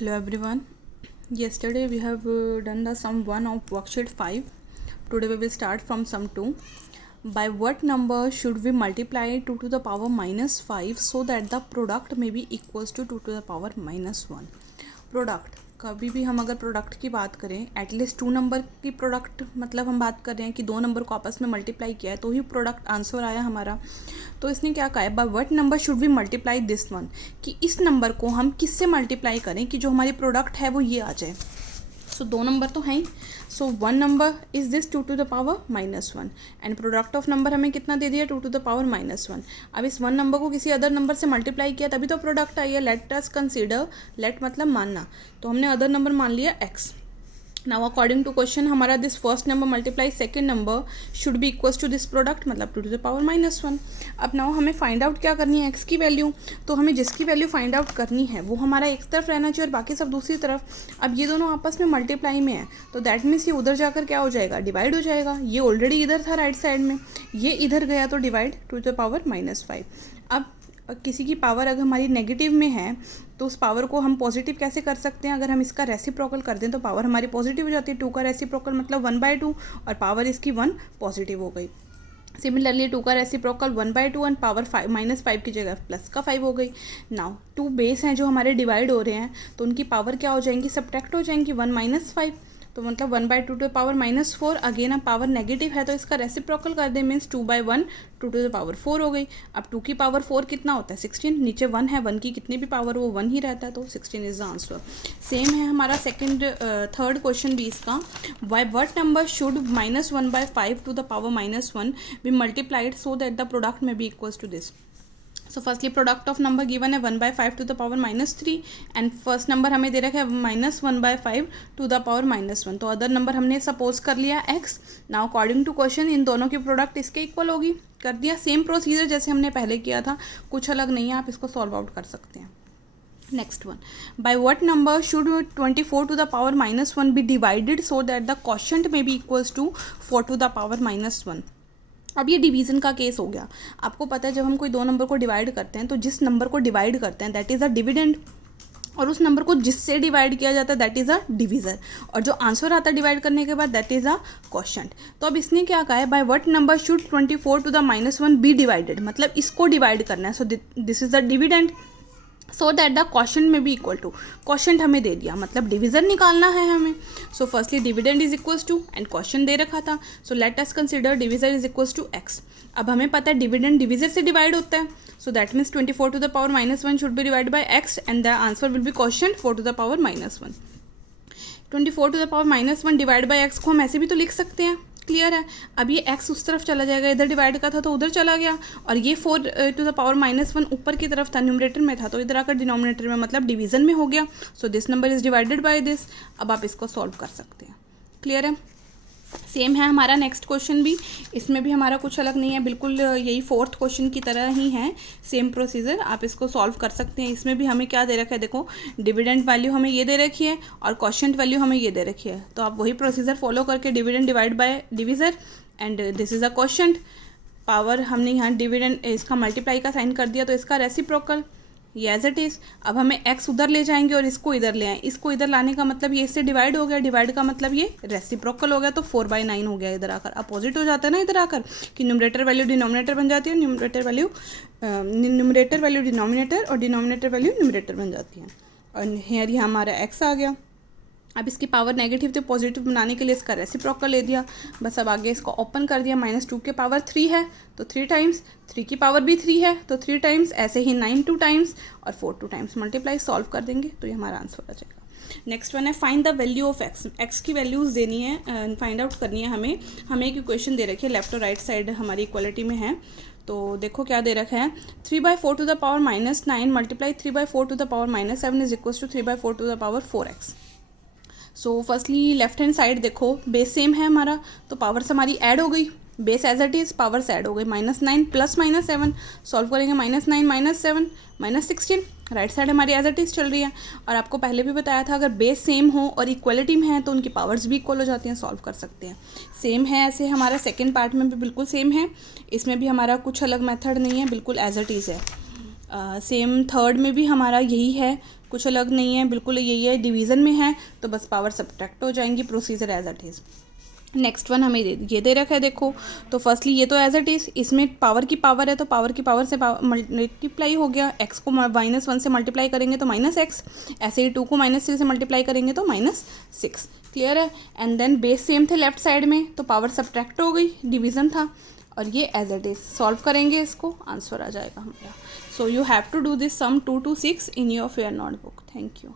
Hello everyone. Yesterday we have done the sum 1 of worksheet 5. Today we will start from sum 2. By what number should we multiply 2 to the power minus 5 so that the product may be equals to 2 to the power minus 1? Product कभी भी हम अगर product की बात करें at least 2 number की product मतलब हम बात कर रहे हैं कि 2 नंबर को आपस में मल्टीप्लाई किया है तो ही प्रोडक्ट आंसर आया हमारा। तो इसने क्या कहा है, by what number should we multiply this one, कि इस नंबर को हम किससे मल्टीप्लाई करें कि जो हमारी प्रोडक्ट है वो ये आ जाए। सो 2 नंबर तो हैं ही। So 1 number is this 2 to the power minus 1 and product of number हमें कितना दे दिया 2 टू द पावर माइनस 1। अब इस 1 नंबर को किसी अदर नंबर से मल्टीप्लाई किया तभी तो प्रोडक्ट आई है। लेट अस कंसीडर, लेट मतलब मानना, तो हमने अदर नंबर मान लिया x। Now according to question हमारा this first number multiply second number should be equals to this product मतलब 2 टू द पावर माइनस 1। अब नाउ हमें फाइंड आउट क्या करनी है, x की वैल्यू। तो हमें जिसकी वैल्यू फाइंड आउट करनी है वो हमारा एक तरफ रहना चाहिए और बाकी सब दूसरी तरफ। अब ये दोनों आपस में मल्टीप्लाई में है तो दैट मीन्स ये उधर जाकर क्या हो जाएगा, डिवाइड हो जाएगा। ये ऑलरेडी इधर था राइट साइड में, ये इधर गया तो divide 2 to the power minus 5। अब किसी की पावर अगर हमारी नेगेटिव में है तो उस पावर को हम पॉजिटिव कैसे कर सकते हैं, अगर हम इसका रेसिप्रोकल कर दें तो पावर हमारी पॉजिटिव हो जाती है। 2 का रेसिप्रोकल मतलब 1/2 और पावर इसकी 1 पॉजिटिव हो गई। सिमिलरली 2 का रेसिप्रोकल 1/2 और पावर -5 की जगह प्लस का 5 हो गई। नाउ 2 बेस हैं जो हमारे डिवाइड हो रहे हैं तो उनकी पावर क्या हो जाएंगी, सब्ट्रैक्ट हो जाएंगी 1 - 5। तो मतलब 1/2 टू द पावर -4। अगेन अब पावर नेगेटिव है तो इसका रेसिप्रोकल कर दें मीन्स 2/1 2 टू द पावर 4 हो गई। अब 2 की पावर 4 कितना होता है 16, नीचे 1 है, 1 की कितनी भी पावर वो 1 ही रहता है तो 16 इज द आंसर। सेम है हमारा थर्ड क्वेश्चन भी इसका। By what number should -1/5 to the power -1 be multiplied so that the product में be equals to this. So firstly product of number given है 1/5 to the power -3 and first number हमें दे रखा है -1/5 to the power -1। तो other number हमने suppose कर लिया x। Now according to question इन दोनों की प्रोडक्ट इसके इक्वल होगी। कर दिया सेम प्रोसीजर जैसे हमने पहले किया था, कुछ अलग नहीं है, आप इसको सॉल्व आउट कर सकते हैं। Next one, by what number should 24 to the power -1 be divided so that the quotient में be equals to 4 to the power -1। अब ये डिवीज़न का केस हो गया। आपको पता है जब हम कोई 2 नंबर को डिवाइड करते हैं तो जिस नंबर को डिवाइड करते हैं दैट इज़ अ डिविडेंड और उस नंबर को जिससे डिवाइड किया जाता है दैट इज़ अ डिवीज़र और जो आंसर आता है डिवाइड करने के बाद दैट इज़ अ क्वोशंट। तो अब इसने क्या कहा है, by what number should 24 to the -1 be divided, मतलब इसको डिवाइड करना है। So this is the dividend so that the quotient में भी इक्वल टू, क्वोशंट हमें दे दिया मतलब डिवीज़र निकालना है हमें। So firstly dividend is equals to and quotient दे रखा था। So let us consider divisor is equals to x। अब हमें पता है डिविडेंड डिवीज़र से डिवाइड होता है। So that means 24 to the power -1 should be divide by x and the answer will be quotient 4 to the power -1। 24 to the power -1 divide by x को हम ऐसे भी तो लिख सकते हैं, क्लियर है। अब ये x उस तरफ चला जाएगा, इधर डिवाइड का था तो उधर चला गया और ये 4 टू द पावर -1 ऊपर की तरफ था, न्यूमरेटर में था तो इधर आकर डिनोमिनेटर में मतलब डिवीज़न में हो गया। So this number is divided by this. अब आप इसको सॉल्व कर सकते हैं, क्लियर है। सेम है हमारा नेक्स्ट क्वेश्चन भी, इसमें भी हमारा कुछ अलग नहीं है, बिल्कुल यही फोर्थ क्वेश्चन की तरह ही है, सेम प्रोसीजर आप इसको सॉल्व कर सकते हैं। इसमें भी हमें क्या दे रखा है, देखो डिविडेंड वैल्यू हमें ये दे रखी है और क्वोशंट वैल्यू हमें ये दे रखी है। तो आप वही प्रोसीजर फॉलो करके dividend divide by divisor and this is a quotient. Power हमने यहाँ डिविडेंड इसका मल्टीप्लाई का साइन कर दिया तो इसका रेसिप्रोकल ये एज इट इज़। अब हमें x उधर ले जाएंगे और इसको इधर ले आए, इसको इधर लाने का मतलब ये इससे डिवाइड हो गया, डिवाइड का मतलब ये रेसिप्रोकल हो गया तो 4/9 हो गया इधर आकर। अपोजिट हो जाता है ना इधर आकर कि न्यूमरेटर वैल्यू डिनोमिनेटर बन जाती है, न्यूमरेटर वैल्यू डिनोमिनेटर और डिनोमिनेटर वैल्यू न्यूमरेटर बन जाती है। और हेयर यहाँ हमारा x आ गया। अब इसकी पावर नेगेटिव तो पॉजिटिव बनाने के लिए इसका रेसिप्रोकल ले दिया, बस अब आगे इसको ओपन कर दिया। -2 के पावर 3 है तो 3 टाइम्स, 3 की पावर भी 3 है तो 3 टाइम्स, ऐसे ही 9 2 टाइम्स और 4 2 टाइम्स मल्टीप्लाई सॉल्व कर देंगे तो ये हमारा आंसर आ जाएगा। नेक्स्ट वन है find the value of x की वैल्यूज़ देनी है, फाइंड आउट करनी है हमें एक इक्वेशन दे रखी है, लेफ्ट और राइट साइड हमारी इक्वलिटी में है। तो देखो क्या दे रखा है, 3/4 to the power -9 multiply 3/4 to the power -7 is equals to 3/4 to the power 4x। So firstly left hand side देखो बेस सेम है हमारा तो पावर्स हमारी ऐड हो गई, base as it is powers add हो गई। -9 प्लस -7 सॉल्व करेंगे, -9 -7 -16, राइट साइड हमारी एज इट इज़ चल रही है। और आपको पहले भी बताया था अगर बेस सेम हो और इक्वलिटी में है तो उनकी पावर्स भी इक्वल हो जाती हैं, सॉल्व कर सकते हैं। सेम है ऐसे हमारा सेकेंड पार्ट में भी बिल्कुल सेम है, इसमें भी हमारा कुछ अलग मेथड नहीं है, बिल्कुल एज इट इज़ है। सेम थर्ड में भी हमारा यही है कुछ अलग नहीं है, बिल्कुल यही है, डिवीज़न में है तो बस पावर सब्ट्रैक्ट हो जाएंगी, procedure as it is. Next one हमें ये दे रखा है देखो, तो फर्स्टली ये तो एज इट इज़, इसमें पावर की पावर है तो पावर की पावर से मल्टीप्लाई हो गया, एक्स को -1 से मल्टीप्लाई करेंगे तो -x, ऐसे ही 2 को -3 से मल्टीप्लाई करेंगे तो -6। क्लियर है। एंड देन बेस सेम थे लेफ्ट साइड में तो पावर सब्ट्रैक्ट हो गई, डिवीज़न था, और ये एज इट इज़ सॉल्व करेंगे, इसको आंसर आ जाएगा हमारा। So you have to do this sum 2 to 6 in your fair notebook. Thank you.